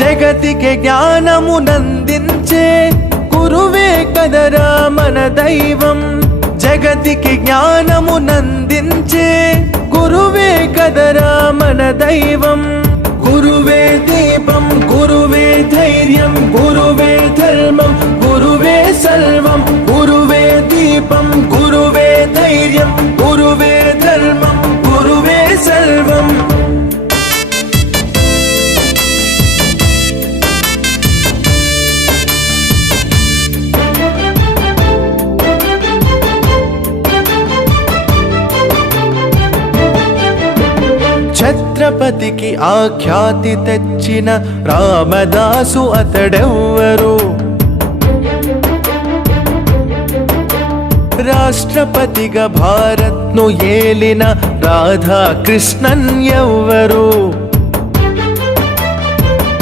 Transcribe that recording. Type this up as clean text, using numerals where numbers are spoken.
జగతికి జ్ఞానమునందించే గురువే కదరా మన దైవం. జగతికి జ్ఞానమునందించే గురువే కదరా మన దైవం. గురువే దీపం, గురువే ధైర్యం, గురువే ధర్మం, గురువే సర్వం. గురువే దీపం, గురువే ధైర్యం, గురువే ధర్మం, గురువే సర్వం. ఛత్రపతికి ఆఖ్యాతి తెచ్చిన రామదాసు అతడెవ్వరు. రాష్ట్రపతిగా భారత్ను ఏలిన రాధాకృష్ణన్ ఎవ్వరు.